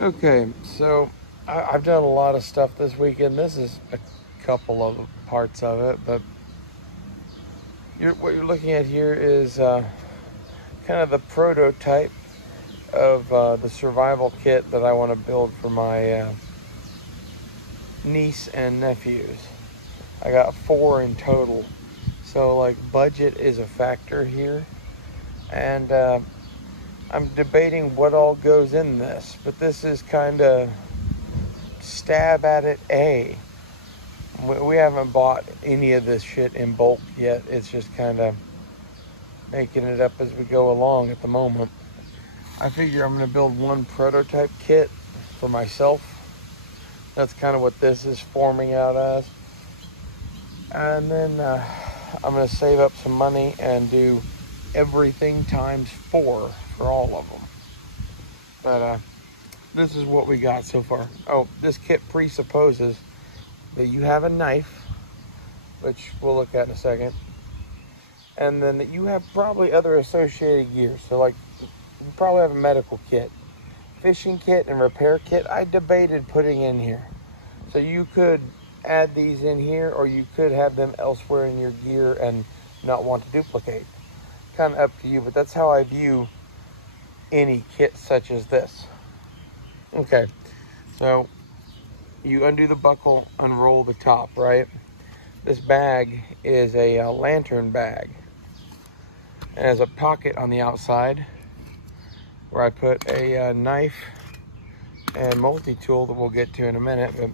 Okay, so I've done a lot of stuff this weekend. This is a couple of parts of it, but what you're looking at here is kind of the prototype of the survival kit that I want to build for my niece and nephews. I got 4 in total. So, like, budget is a factor here. And I'm debating what all goes in this, but this is kind of stab at it A. We haven't bought any of this shit in bulk yet. It's just kind of making it up as we go along at the moment. I figure I'm going to build one prototype kit for myself. That's kind of what this is forming out as. And then I'm going to save up some money and do everything times 4 for all of them. But this is what we got so far. Oh, this kit presupposes that you have a knife, which we'll look at in a second, and then that you have probably other associated gear. So, like, you probably have a medical kit, fishing kit, and repair kit. I debated putting in here. So you could add these in here, or you could have them elsewhere in your gear and not want to duplicate. Kind of up to you, but that's how I view any kit such as this. Okay, so you undo the buckle, unroll the top, right? This bag is a lantern bag. It has a pocket on the outside where I put a knife and multi-tool that we'll get to in a minute. But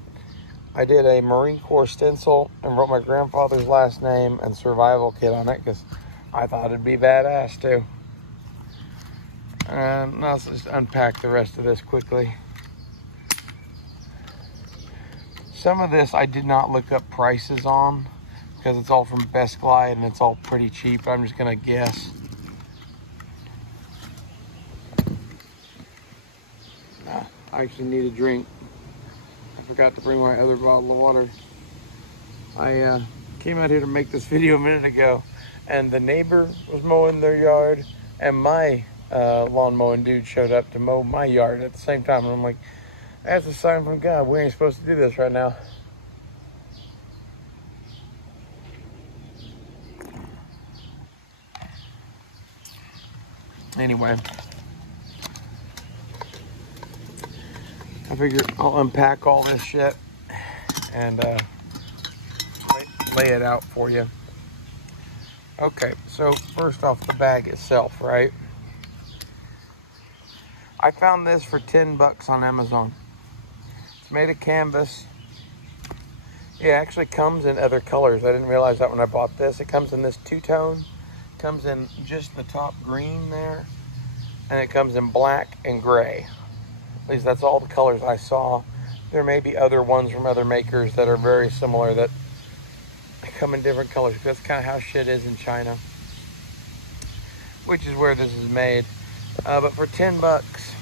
I did a Marine Corps stencil and wrote my grandfather's last name and survival kit on it because I thought it'd be badass too. And now let's just unpack the rest of this quickly. Some of this I did not look up prices on because it's all from Best Glide and it's all pretty cheap. I'm just gonna guess. I actually need a drink. I forgot to bring my other bottle of water. I came out here to make this video a minute ago, and the neighbor was mowing their yard, and my lawn mowing dude showed up to mow my yard at the same time. And I'm like, that's a sign from God. We ain't supposed to do this right now. Anyway, I figure I'll unpack all this shit and lay it out for you. Okay, so first off, the bag itself, right? I found this for 10 bucks on Amazon. It's made of canvas. It actually comes in other colors. I didn't realize that when I bought this. It comes in this two-tone. Comes in just the top green there. And it comes in black and gray. At least that's all the colors I saw. There may be other ones from other makers that are very similar that come in different colors. That's kind of how shit is in China, which is where this is made. But for 10 bucks,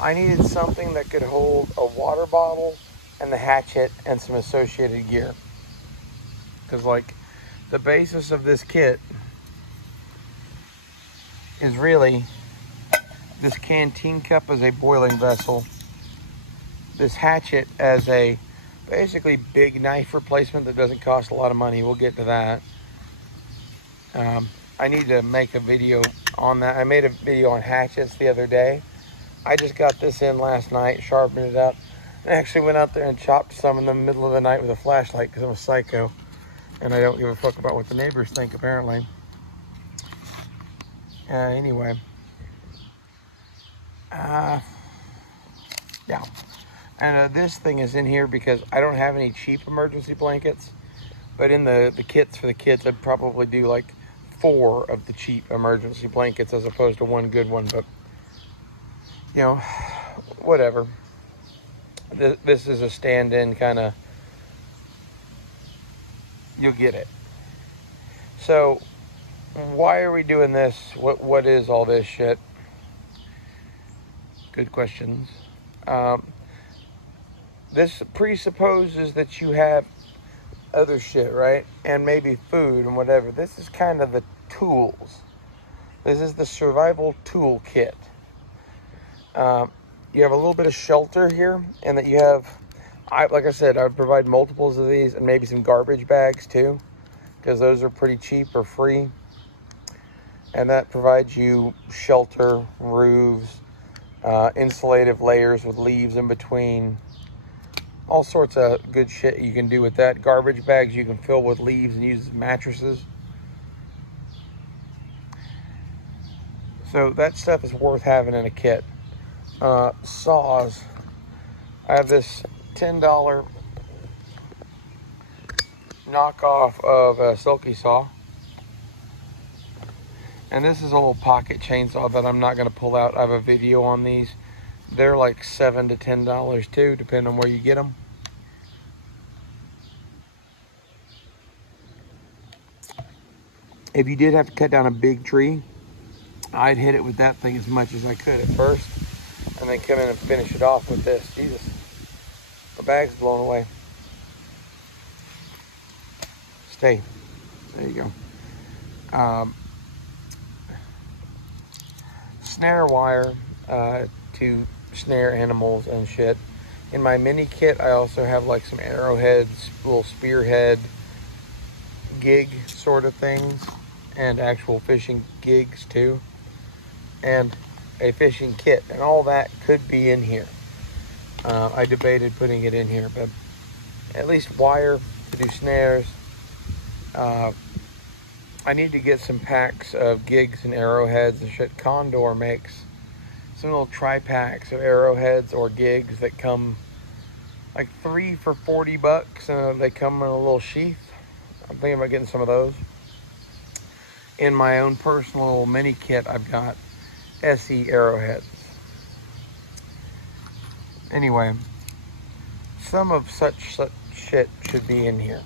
I needed something that could hold a water bottle and the hatchet and some associated gear. Because, like, the basis of this kit is really this canteen cup as a boiling vessel, this hatchet as a basically big knife replacement that doesn't cost a lot of money. We'll get to that. I need to make a video on that. I made a video on hatchets the other day. I just got this in last night, sharpened it up, and actually went out there and chopped some in the middle of the night with a flashlight because I'm a psycho and I don't give a fuck about what the neighbors think, apparently. Anyway. Yeah. And this thing is in here because I don't have any cheap emergency blankets. But in the kits for the kids, I'd probably do like 4 of the cheap emergency blankets as opposed to one good one. But, you know, whatever. This is a stand-in kind of, you'll get it. So, why are we doing this? What is all this shit? Good questions. This presupposes that you have other shit, right? And maybe food and whatever. This is kind of the tools. This is the survival tool kit. you have a little bit of shelter here, and that you have, like I said, I would provide multiples of these and maybe some garbage bags too, because those are pretty cheap or free. And that provides you shelter, roofs, insulative layers with leaves in between, all sorts of good shit you can do with that. Garbage bags you can fill with leaves and use as mattresses. So that stuff is worth having in a kit. Saws. I have this $10 knockoff of a Silky Saw. And this is a little pocket chainsaw that I'm not going to pull out. I have a video on these. They're like $7 to $10 too, depending on where you get them. If you did have to cut down a big tree, I'd hit it with that thing as much as I could at first, and then come in and finish it off with this. Jesus, the bag's blown away. Stay. There you go. Snare wire to snare animals and shit. In my mini kit, I also have like some arrowheads, little spearhead gig sort of things, and actual fishing gigs too, and a fishing kit, and all that could be in here. I debated putting it in here, but at least wire to do snares. I need to get some packs of gigs and arrowheads and shit. Condor makes some little tri-packs of arrowheads or gigs that come like 3 for $40. They come in a little sheath. I'm thinking about getting some of those. In my own personal mini kit, I've got SE arrowheads. Anyway, some of such shit should be in here.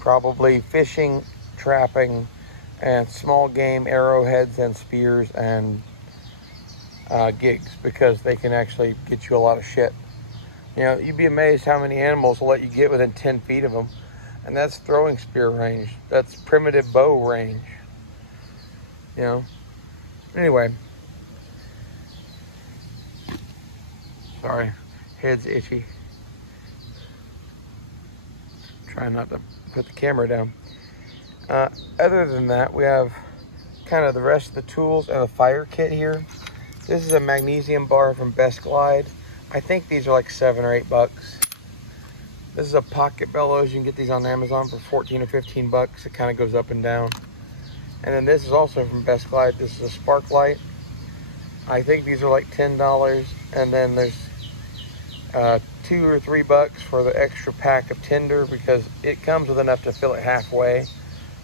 Probably fishing, trapping, and small game arrowheads and spears and gigs, because they can actually get you a lot of shit. You know, you'd be amazed how many animals will let you get within 10 feet of them. And that's throwing spear range. That's primitive bow range. You know? Anyway. Sorry. Head's itchy. Trying not to put the camera down. Other than that, we have kind of the rest of the tools and a fire kit here. This is a magnesium bar from Best Glide. I think these are like $7 or $8. This is a pocket bellows. You can get these on Amazon for 14 or 15 bucks. It kind of goes up and down. And then this is also from Best Glide. This is a spark light. I think these are like $10. And then there's $2 or $3 for the extra pack of tinder, because it comes with enough to fill it halfway.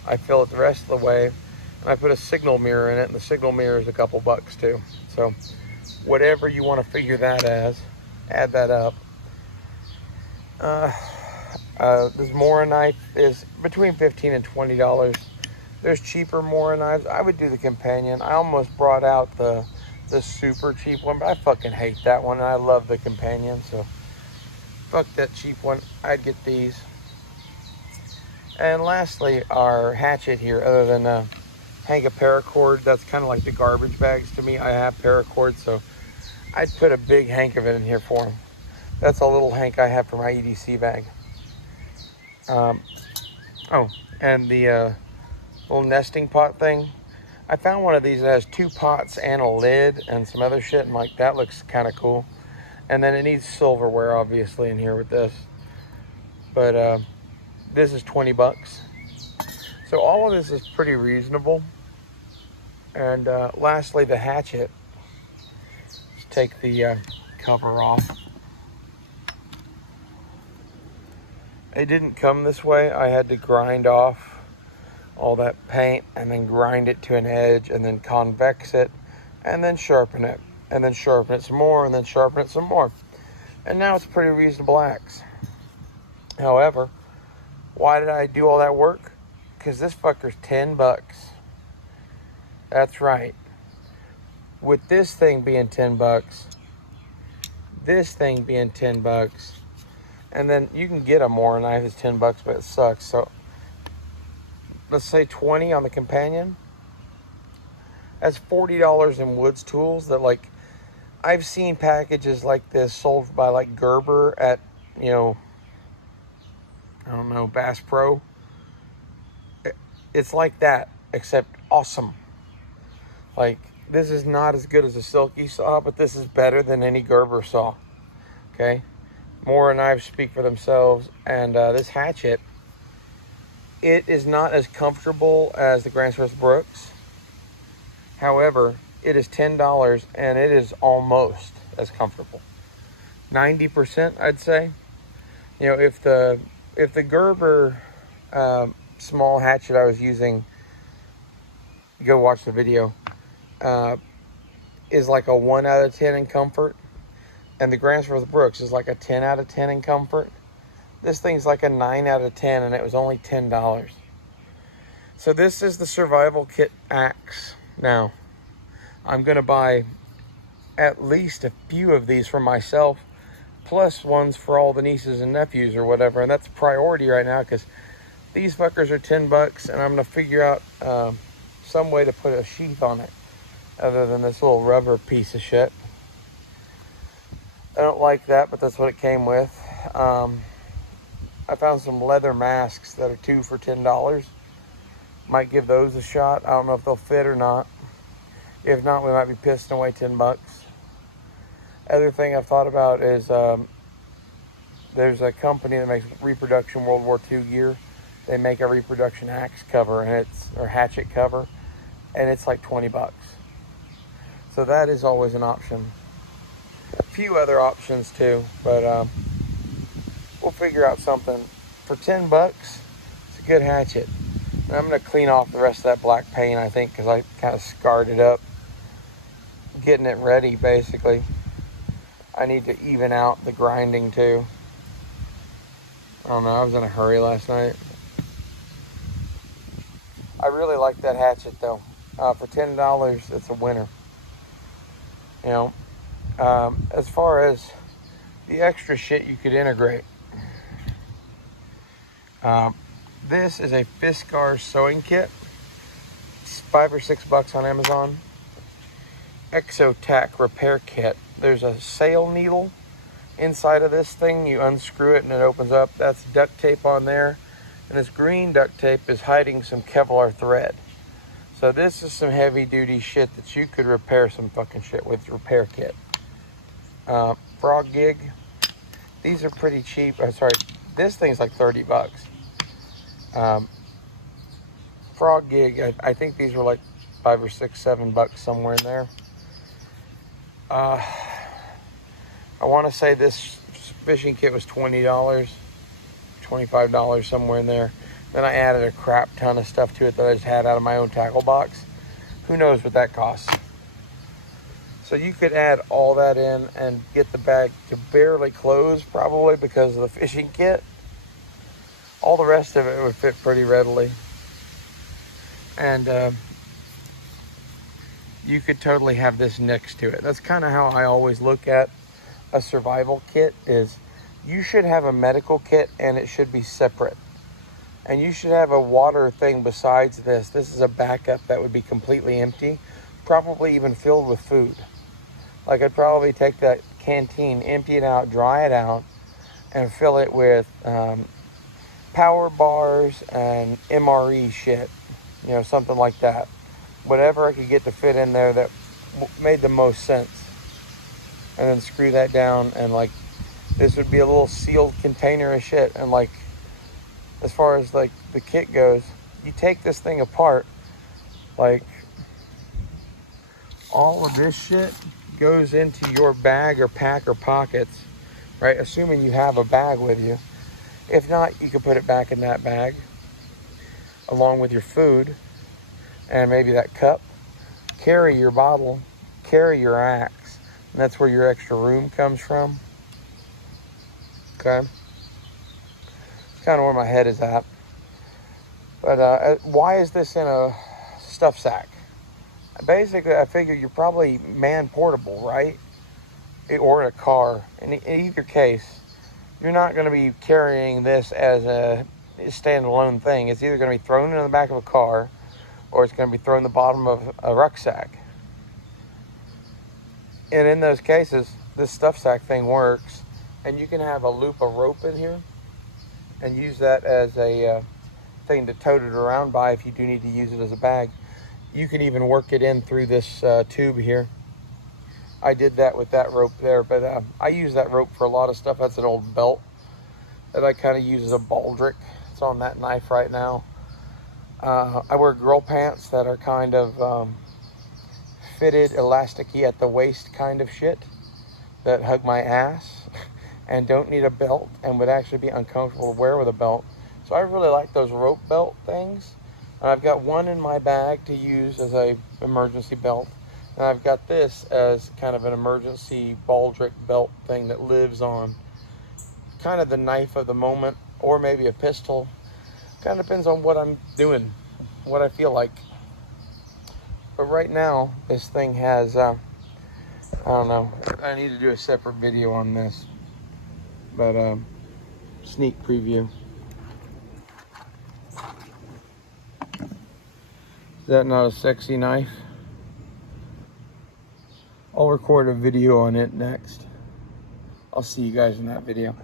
I fill it the rest of the way, and I put a signal mirror in it, and the signal mirror is a couple bucks too. So whatever you want to figure that as, add that up. This Mora knife is between $15 and $20. There's cheaper Mora knives. I would do the companion. I almost brought out the super cheap one, but I fucking hate that one, and I love the companion, so fuck that cheap one. I'd get these. And lastly, our hatchet here, other than hang a paracord. That's kind of like the garbage bags to me. I have paracord, so I'd put a big hank of it in here for them. That's a little hank I have for my EDC bag. Oh, and the little nesting pot thing. I found one of these that has 2 pots and a lid and some other shit, and like that looks kind of cool. And then it needs silverware, obviously, in here with this. But this is 20 bucks. So all of this is pretty reasonable. And lastly, the hatchet. Let's take the cover off. It didn't come this way. I had to grind off all that paint and then grind it to an edge and then convex it and then sharpen it and then sharpen it some more and then sharpen it some more. And now it's a pretty reasonable axe. However, why did I do all that work? Because this fucker's 10 bucks. That's right. With this thing being 10 bucks, this thing being 10 bucks, and then you can get a Mora knife that's 10 bucks, but it sucks. So let's say 20 on the companion. That's $40 in Woods Tools that, like, I've seen packages like this sold by like Gerber at, you know, I don't know, Bass Pro. It's like that, except awesome. Like, this is not as good as a Silky saw, but this is better than any Gerber saw. Okay? Mora knives speak for themselves, and this hatchet, it is not as comfortable as the Grand Swiss Brooks. However, it is $10, and it is almost as comfortable. 90%, I'd say. You know, if the Gerber small hatchet I was using, go watch the video, is like a 1 out of 10 in comfort, and the Grand Swiss Brooks is like a 10 out of 10 in comfort. This thing's like a 9 out of 10, and it was only $10. So this is the survival kit axe. Now, I'm going to buy at least a few of these for myself, plus ones for all the nieces and nephews or whatever, and that's priority right now because these fuckers are $10, and I'm going to figure out some way to put a sheath on it other than this little rubber piece of shit. I don't like that, but that's what it came with. I found some leather masks that are 2 for $10. Might give those a shot. I don't know if they'll fit or not. If not, we might be pissing away $10. Other thing I've thought about is there's a company that makes reproduction World War II gear. They make a reproduction axe cover or hatchet cover, and it's like $20. So that is always an option. A few other options too, but we'll figure out something. For $10, it's a good hatchet. And I'm going to clean off the rest of that black paint, I think, because I kind of scarred it up. Getting it ready, basically. I need to even out the grinding too. I don't know, I was in a hurry last night. I really like that hatchet though. For $10, it's a winner. You know, as far as the extra shit you could integrate, this is a Fiskars sewing kit. It's $5 or $6 on Amazon. Exotac repair kit. There's a sail needle inside of this thing. You unscrew it and it opens up. That's duct tape on there. And this green duct tape is hiding some Kevlar thread. So this is some heavy duty shit that you could repair some fucking shit with your repair kit. Frog Gig. These are pretty cheap. Sorry, this thing's like $30. Frog Gig, I think these were like $5 or $6, $7 somewhere in there. I want to say this fishing kit was $20, $25, somewhere in there. Then I added a crap ton of stuff to it that I just had out of my own tackle box. Who knows what that costs? So you could add all that in and get the bag to barely close, probably because of the fishing kit. All the rest of it would fit pretty readily. And you could totally have this next to it. That's kind of how I always look at a survival kit, is you should have a medical kit and it should be separate. And you should have a water thing besides this. This is a backup that would be completely empty, probably even filled with food. Like, I'd probably take that canteen, empty it out, dry it out, and fill it with power bars and MRE shit. You know, something like that. Whatever I could get to fit in there that made the most sense. And then screw that down, and like, this would be a little sealed container of shit. And like, as far as like the kit goes, you take this thing apart, like, all of this shit goes into your bag or pack or pockets, right? Assuming you have a bag with you. If not, you can put it back in that bag along with your food and maybe that cup. Carry your bottle, carry your axe, and that's where your extra room comes from. Okay? It's kind of where my head is at. But why is this in a stuff sack? Basically, I figure you're probably man portable, right? Or in a car. In either case, you're not going to be carrying this as a standalone thing. It's either going to be thrown in the back of a car, or it's going to be thrown in the bottom of a rucksack. And in those cases, this stuff sack thing works. And you can have a loop of rope in here and use that as a thing to tote it around by if you do need to use it as a bag. You can even work it in through this tube here. I did that with that rope there, but I use that rope for a lot of stuff. That's an old belt that I kind of use as a baldric. It's on that knife right now. I wear girl pants that are kind of fitted, elasticy at the waist kind of shit that hug my ass and don't need a belt and would actually be uncomfortable to wear with a belt. So I really like those rope belt things. And I've got one in my bag to use as a emergency belt. And I've got this as kind of an emergency baldric belt thing that lives on kind of the knife of the moment, or maybe a pistol. Kind of depends on what I'm doing, what I feel like. But right now, this thing has, I don't know, I need to do a separate video on this. But sneak preview. Is that not a sexy knife? I'll record a video on it next. I'll see you guys in that video.